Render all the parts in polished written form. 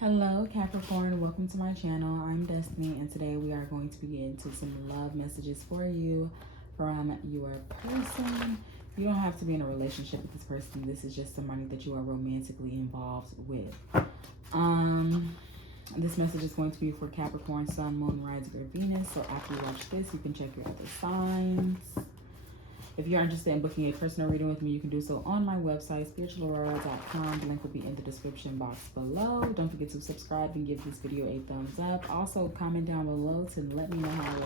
Hello Capricorn, welcome to my channel. I'm Destiny and today we are going to be into some love messages for you from your person. You don't have to be in a relationship with this person. This is just somebody that you are romantically involved with. This message is going to be for Capricorn, Sun, Moon, Rising, or Venus. So after you watch this, you can check your other signs. If you're interested in booking a personal reading with me, you can do so on my website, SpiritualAurora.com. The link will be in the description box below. Don't forget to subscribe and give this video a thumbs up. Also, comment down below to let me know how it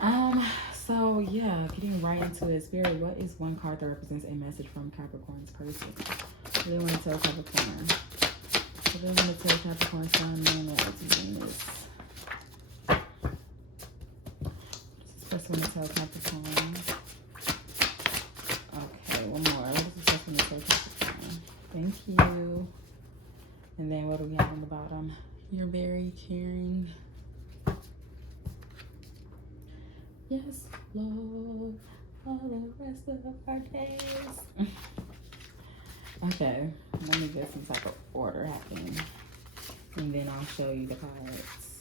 resonates. So yeah, getting right into it. Spirit, what is one card that represents a message from Capricorn's person? What do they want to tell Capricorn? What do they want to tell Capricorn, Sun, Moon, Rising, Venus? First one to tell Capricorn. Okay, one more. What is the first one to tell Capricorn? Thank you. And then what do we have on the bottom? You're very caring. Yes, Lord, all the rest of our days. Okay, let me get some type of order happening. And then I'll show you the cards.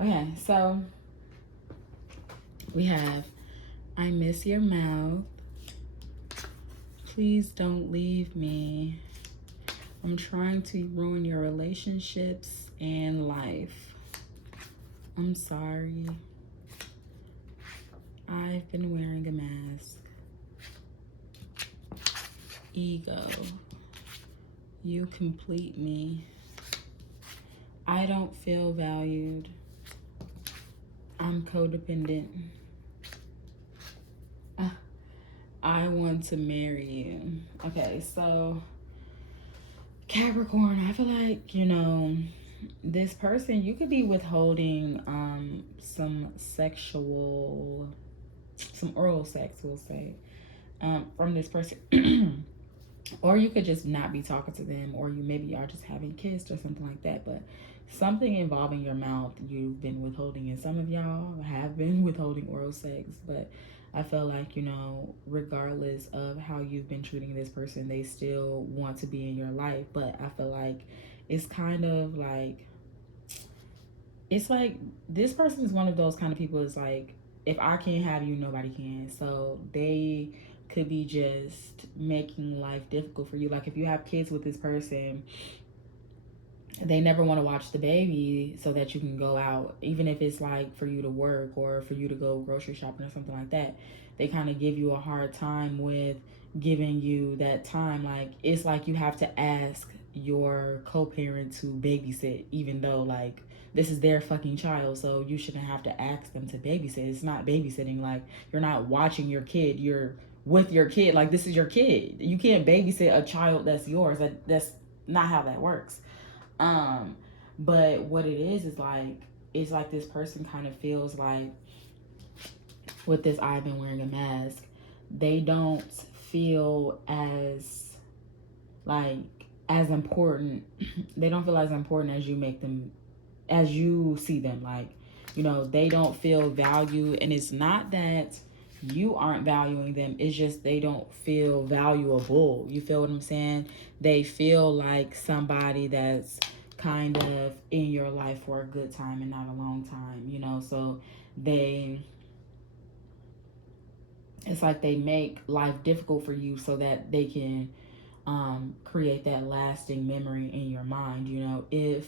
Okay, so we have, I miss your mouth. Please don't leave me. I'm trying to ruin your relationships and life. I'm sorry. I've been wearing a mask. Ego. You complete me. I don't feel valued. I'm codependent. I want to marry you. Okay, so Capricorn, I feel like, you know, this person, you could be withholding some oral sex, we'll say, from this person. Or you could just not be talking to them, or maybe y'all just haven't kissed or something like that. But something involving your mouth you've been withholding, and some of y'all have been withholding oral sex. But I feel like, you know, regardless of how you've been treating this person, they still want to be in your life. But I feel like it's kind of like, it's like this person is one of those kind of people. It's like, if I can't have you, nobody can. So they could be just making life difficult for you. Like if you have kids with this person, they never want to watch the baby so that you can go out, even if it's like for you to work or for you to go grocery shopping or something like that. They kind of give you a hard time with giving you that time. Like it's like you have to ask your co-parent to babysit, even though like this is their fucking child, so you shouldn't have to ask them to babysit. It's not babysitting. Like you're not watching your kid, you're with your kid. Like this is your kid. You can't babysit a child that's yours. That's not how that works. But what it is like, it's like this person kind of feels like with this I've been wearing a mask, they don't feel as like as important. They don't feel as important as you make them, as you see them. Like, you know, they don't feel valued, and it's not that you aren't valuing them, it's just they don't feel valuable. You feel what I'm saying? They feel like somebody that's kind of in your life for a good time and not a long time, you know. So it's like they make life difficult for you so that they can create that lasting memory in your mind. You know, if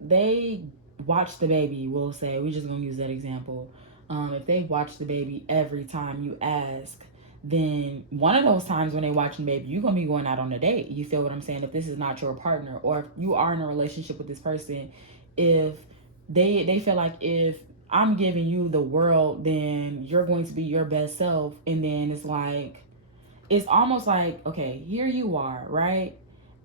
they watch the baby, we'll say, we're just gonna use that example. If they watch the baby every time you ask, then one of those times when they watching the baby, you're gonna be going out on a date. You feel what I'm saying? If this is not your partner, or if you are in a relationship with this person, if they feel like if I'm giving you the world, then you're going to be your best self. And then it's like, it's almost like, okay, here you are, right?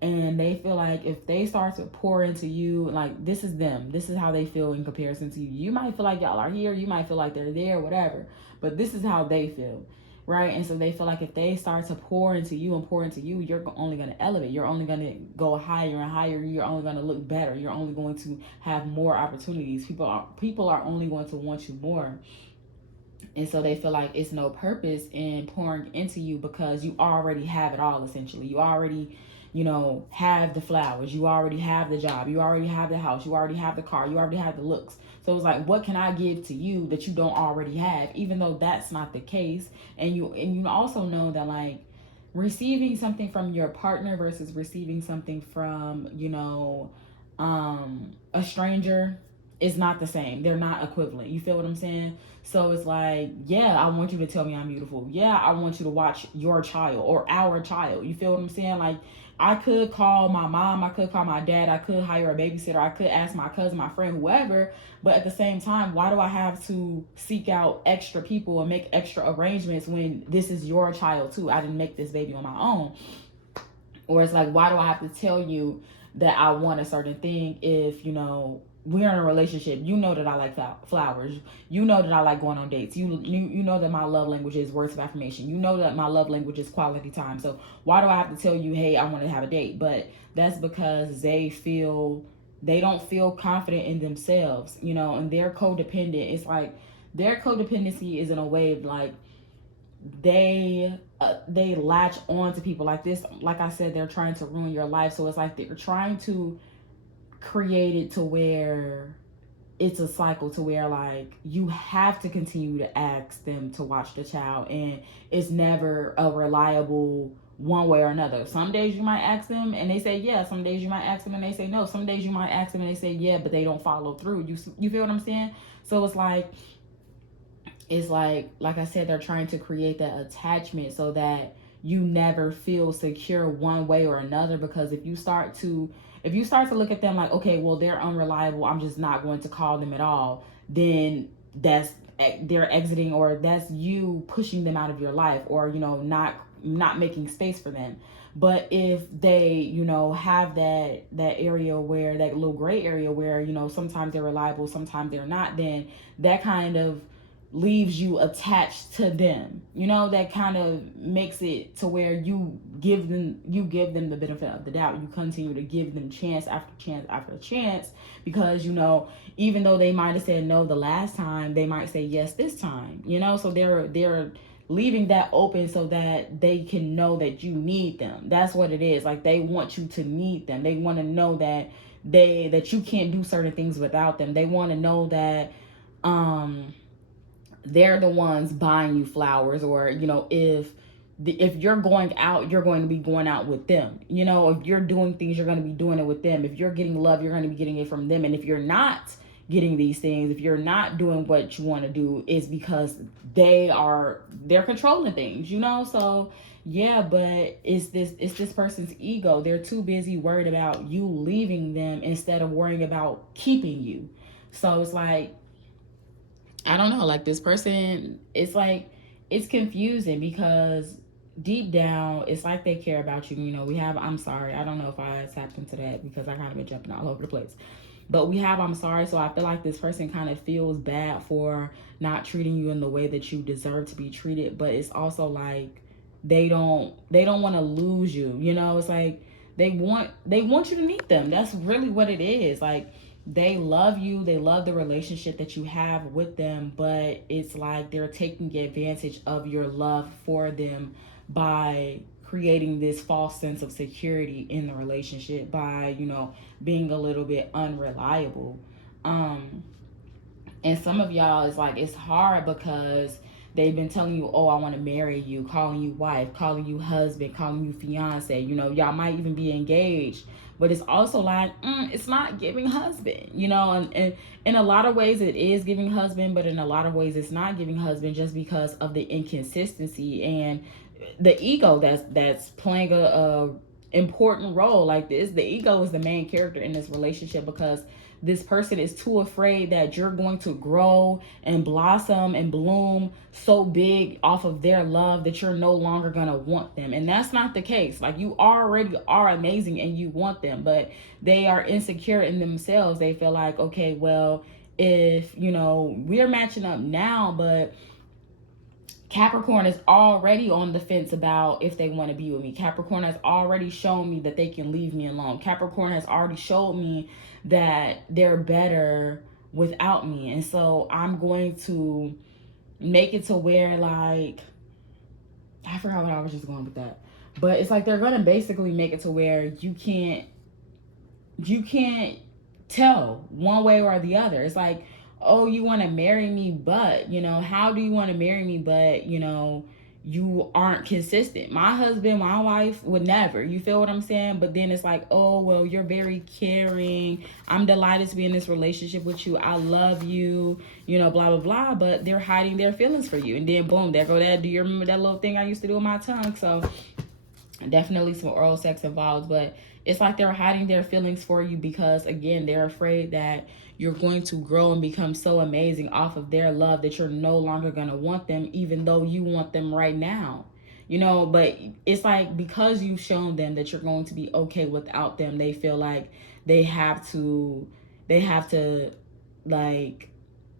And they feel like if they start to pour into you, like this is them, this is how they feel in comparison to you. You might feel like y'all are here, you might feel like they're there, whatever, but this is how they feel. right? And so they feel like if they start to pour into you and pour into you, you're only going to elevate. You're only going to go higher and higher. You're only going to look better. You're only going to have more opportunities. People are only going to want you more. And so they feel like it's no purpose in pouring into you because you already have it all, essentially. You already, have the flowers. You already have the job. You already have the house. You already have the car. You already have the looks. So it's like, what can I give to you that you don't already have? Even though that's not the case. And you also know that, like, receiving something from your partner versus receiving something from, a stranger is not the same. They're not equivalent. You feel what I'm saying? So it's like, yeah, I want you to tell me I'm beautiful. Yeah, I want you to watch your child or our child. You feel what I'm saying? Like, I could call my mom, I could call my dad, I could hire a babysitter, I could ask my cousin, my friend, whoever. But at the same time, why do I have to seek out extra people and make extra arrangements when this is your child too? I didn't make this baby on my own. Or it's like, why do I have to tell you that I want a certain thing if, we're in a relationship? You know that I like flowers. You know that I like going on dates. You know that my love language is words of affirmation. You know that my love language is quality time. So why do I have to tell you, hey, I want to have a date? But that's because they don't feel confident in themselves, and they're codependent. It's like their codependency is in a way of like they latch on to people like this. Like I said, they're trying to ruin your life. So it's like they're trying to create it to where it's a cycle to where, like, you have to continue to ask them to watch the child, and it's never a reliable one way or another. Some days you might ask them and they say yeah. Some days you might ask them and they say no. Some days you might ask them and they say yeah, but they don't follow through. You feel what I'm saying? So it's like I said, they're trying to create that attachment so that you never feel secure one way or another. Because if you start to look at them like, okay, well, they're unreliable, I'm just not going to call them at all, then they're exiting, or that's you pushing them out of your life, or not making space for them. But if they have that area where, that little gray area where sometimes they're reliable, sometimes they're not, then that kind of leaves you attached to them. That kind of makes it to where you give them the benefit of the doubt. You continue to give them chance after chance after chance, because even though they might have said no the last time, they might say yes this time. So they're leaving that open so that they can know that you need them. That's what it is. Like, they want you to need them. They want to know that you can't do certain things without them. They want to know that they're the ones buying you flowers, or if you're going out, you're going to be going out with them. If you're doing things, you're going to be doing it with them. If you're getting love, you're going to be getting it from them. And if you're not getting these things, if you're not doing what you want to do, it's because they're controlling things. So yeah, but it's this person's ego. They're too busy worried about you leaving them instead of worrying about keeping you. So it's like, I don't know, like, this person, it's like, it's confusing because deep down, it's like they care about you. We have, I'm sorry. I don't know if I tapped into that because I kind of been jumping all over the place. But we have, I'm sorry. So I feel like this person kind of feels bad for not treating you in the way that you deserve to be treated. But it's also like they don't want to lose you. It's like they want you to meet them. That's really what it is. Like, they love you, they love the relationship that you have with them, but it's like they're taking advantage of your love for them by creating this false sense of security in the relationship, by being a little bit unreliable. And some of y'all, it's like, it's hard because they've been telling you, oh, I want to marry you, calling you wife, calling you husband, calling you fiance. Y'all might even be engaged. But it's also like, it's not giving husband, and in a lot of ways it is giving husband, but in a lot of ways it's not giving husband, just because of the inconsistency and the ego that's playing a important role. Like this, the ego is the main character in this relationship, because this person is too afraid that you're going to grow and blossom and bloom so big off of their love that you're no longer going to want them. And that's not the case. Like, you already are amazing and you want them, but they are insecure in themselves. They feel like, okay, well, if, we're matching up now, but Capricorn is already on the fence about if they want to be with me. Capricorn has already shown me that they can leave me alone. Capricorn has already showed me that they're better without me. And so I'm going to make it to where, like, I forgot what I was just going with that. But it's like they're going to basically make it to where you can't tell one way or the other. It's like, oh, you want to marry me, but, you know, how do you want to marry me, but, you know, you aren't consistent. My husband, my wife would never. You feel what I'm saying? But then it's like, oh, well, you're very caring. I'm delighted to be in this relationship with you. I love you, you know, blah, blah, blah. But they're hiding their feelings for you. And then, boom, there go that. Do you remember that little thing I used to do with my tongue? So definitely some oral sex involved, but it's like they're hiding their feelings for you because, again, they're afraid that you're going to grow and become so amazing off of their love that you're no longer going to want them, even though you want them right now. You know, but it's like because you've shown them that you're going to be okay without them, they feel like they have to like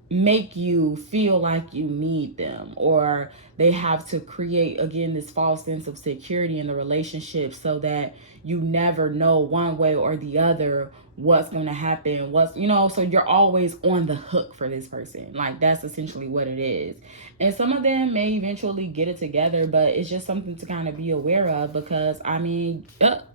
make you feel like you need them, or they have to create, again, this false sense of security in the relationship so that you never know one way or the other what's going to happen, what's, you know, so you're always on the hook for this person. Like, that's essentially what it is. And some of them may eventually get it together, but it's just something to kind of be aware of, because I mean,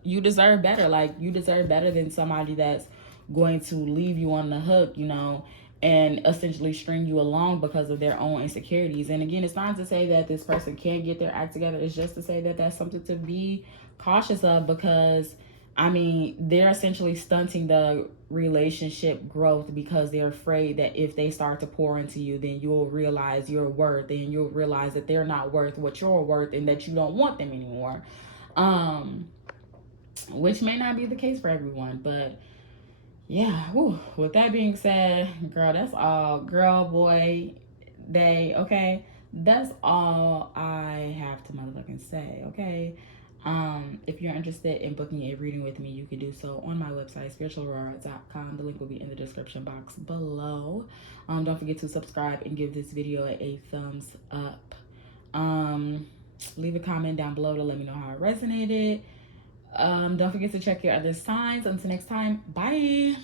you deserve better. Like, you deserve better than somebody that's going to leave you on the hook, you know, and essentially string you along because of their own insecurities. And again, it's not to say that this person can't get their act together. It's just to say that that's something to be cautious of, because I mean, they're essentially stunting the relationship growth because they're afraid that if they start to pour into you, then you'll realize your worth, and you'll realize that they're not worth what you're worth and that you don't want them anymore. Which may not be the case for everyone, but yeah, whew. With that being said, girl, that's all. Girl, boy, they, okay? That's all I have to motherfucking say, okay? If you're interested in booking a reading with me, you can do so on my website, SpiritualAurora.com. The link will be in the description box below. Don't forget to subscribe and give this video a thumbs up. Leave a comment down below to let me know how it resonated. Don't forget to check your other signs. Until next time, bye.